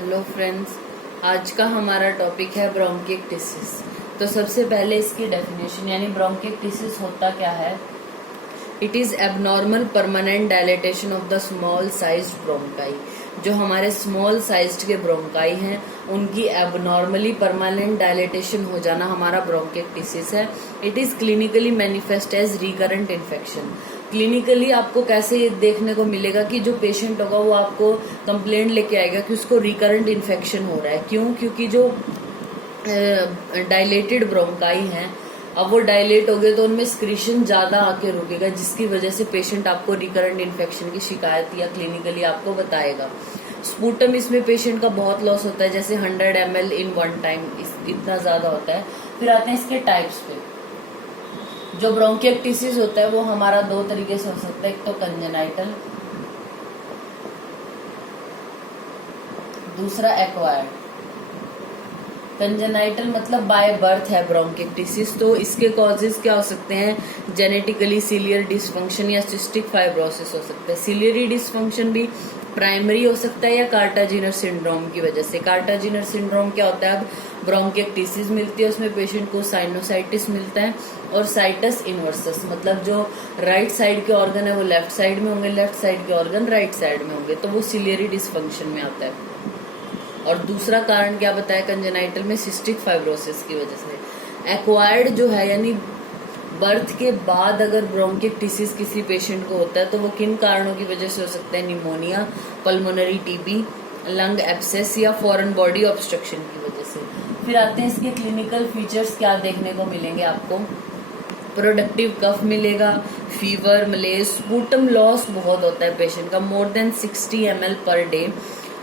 Hello friends, आज का हमारा टॉपिक है ब्रोंकिक्टिसिस। तो सबसे पहले इसकी डेफिनेशन यानी ब्रोंकिक्टिसिस होता क्या है। It is abnormal permanent dilatation of the small sized bronchi. जो हमारे स्मॉल साइज्ड के ब्रोंकाई हैं उनकी एबनॉर्मली परमानेंट डायलेटेशन हो जाना हमारा ब्रोंकिक्टिसिस है। It is clinically manifest as recurrent infection. Clinically आपको कैसे ये देखने को मिलेगा कि जो पेशेंट होगा वो आपको कंप्लेंट लेके आएगा कि उसको रिकरेंट इन्फेक्शन हो रहा है। क्यों? क्योंकि जो डायलेटेड ब्रोंकाई हैं, अब वो डायलेट हो गए तो उनमें स्क्रीशन ज्यादा आके रुकेगा, जिसकी वजह से पेशेंट आपको रिकरेंट इन्फेक्शन की शिकायत या क्लिनिकली आपको बताएगा। स्पूटम इसमें पेशेंट का बहुत लॉस होता है, जैसे 100 ml इन वन टाइम, इतना ज्यादा होता है। फिर आते हैं इसके टाइप्स पे। जो ब्रोंकिक्टिसिस होता है वो हमारा दो तरीके से हो सकता है। एक तो कंजेनाइटल, दूसरा एक्वायर्ड। कंजेनाइटल मतलब बाय बर्थ है ब्रोंकिक्टिसिस, तो इसके कॉजेज क्या हो सकते हैं? जेनेटिकली सिलियर डिसफंक्शन या सिस्टिक फाइब्रोसिस हो सकता है। सिलियरी डिसफंक्शन भी प्राइमरी हो सकता है या कार्टाजिनर सिंड्रोम की वजह से। कार्टाजिनर सिंड्रोम क्या होता है? अब ब्रोंकिक्टिसिस मिलती है, उसमें पेशेंट को साइनोसाइटिस मिलता है और साइटस इनवर्सस, मतलब जो राइट साइड के ऑर्गन है वो लेफ्ट साइड में होंगे, लेफ्ट साइड के ऑर्गन राइट साइड में होंगे, तो वो सिलियरी डिसफंक्शन में आता है। और दूसरा कारण क्या बताया कंजेनाइटल में? सिस्टिक फाइब्रोसिस की वजह से। एक्वायर्ड जो है यानी बर्थ के बाद अगर ब्रोंकिक्टिसिस किसी पेशेंट को होता है तो वो किन कारणों की वजह से हो सकता है? Pneumonia, pulmonary TB, lung abscess या फॉरेन बॉडी ऑब्स्ट्रक्शन की वजह से। फिर आते हैं इसके क्लिनिकल फीचर्स क्या देखने को मिलेंगे आपको। प्रोडक्टिव कफ मिलेगा, फीवर, मलेज, स्पूटम लॉस बहुत होता है पेशेंट का, more than 60 ml per day,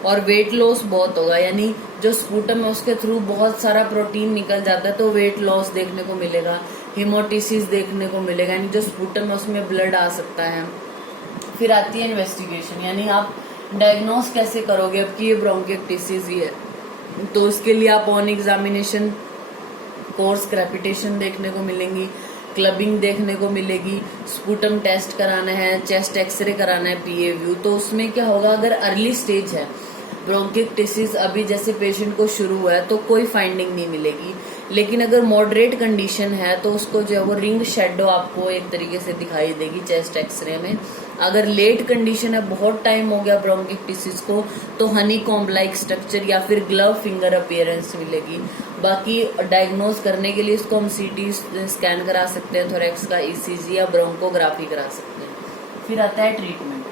और वेट लॉस बहुत होगा, यानी जो स्पूटम है उसके थ्रू बहुत सारा प्रोटीन निकल जाता है तो वेट लॉस देखने को मिलेगा। हिमोटिसिस देखने को मिलेगा, यानी जो स्पूटम है उसमें ब्लड आ सकता है। फिर आती है इन्वेस्टिगेशन, यानी आप डायग्नोस कैसे करोगे अब कि ये ब्रोंकिक्टिसिस ही है। तो इसके लिए आप ऑन एग्जामिनेशन कोर्स क्रेपिटेशन देखने को मिलेंगी, क्लबिंग देखने को मिलेगी, स्पूटम टेस्ट कराना है, चेस्ट एक्सरे कराना है, पीए व्यू। तो उसमें क्या होगा, अगर अर्ली स्टेज है ब्रोंकिक्टिसिस, अभी जैसे पेशेंट को शुरू हुआ है तो कोई फाइंडिंग नहीं मिलेगी। लेकिन अगर मॉडरेट कंडीशन है तो उसको जो है वो रिंग शेडो आपको एक तरीके से दिखाई देगी चेस्ट एक्सरे में। अगर लेट कंडीशन है, बहुत टाइम हो गया ब्रोंकिक्टिसिस को, तो हनी कॉम्ब लाइक स्ट्रक्चर या फिर ग्लव फिंगर अपीयरेंस मिलेगी। बाकी डायग्नोज करने के लिए इसको हम सीटी स्कैन करा सकते हैं, थोरेक्स का ईसीजी या ब्रोंकोग्राफी करा सकते हैं। फिर आता है ट्रीटमेंट।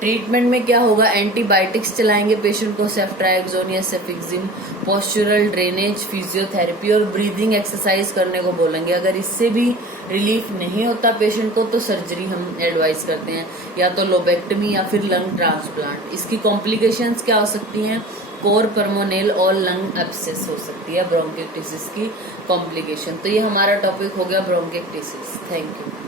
ट्रीटमेंट में क्या होगा? एंटीबायोटिक्स चलाएंगे पेशेंट को, सेफ्ट्राइक्सोन या सेफिक्सिम, पोस्चुरल ड्रेनेज, फिजियोथेरेपी और ब्रीदिंग एक्सरसाइज करने को बोलेंगे। अगर इससे भी रिलीफ नहीं होता पेशेंट को तो सर्जरी हम एडवाइस करते हैं, या तो लोबेक्टमी या फिर लंग ट्रांसप्लांट। इसकी कॉम्प्लिकेशंस क्या हो सकती हैं? कोर परमोनेल और लंग एब्सेस हो सकती है ब्रोंकिक्टिसिस की कॉम्प्लिकेशन। तो ये हमारा टॉपिक हो गया ब्रोंकिक्टिसिस। Thank you.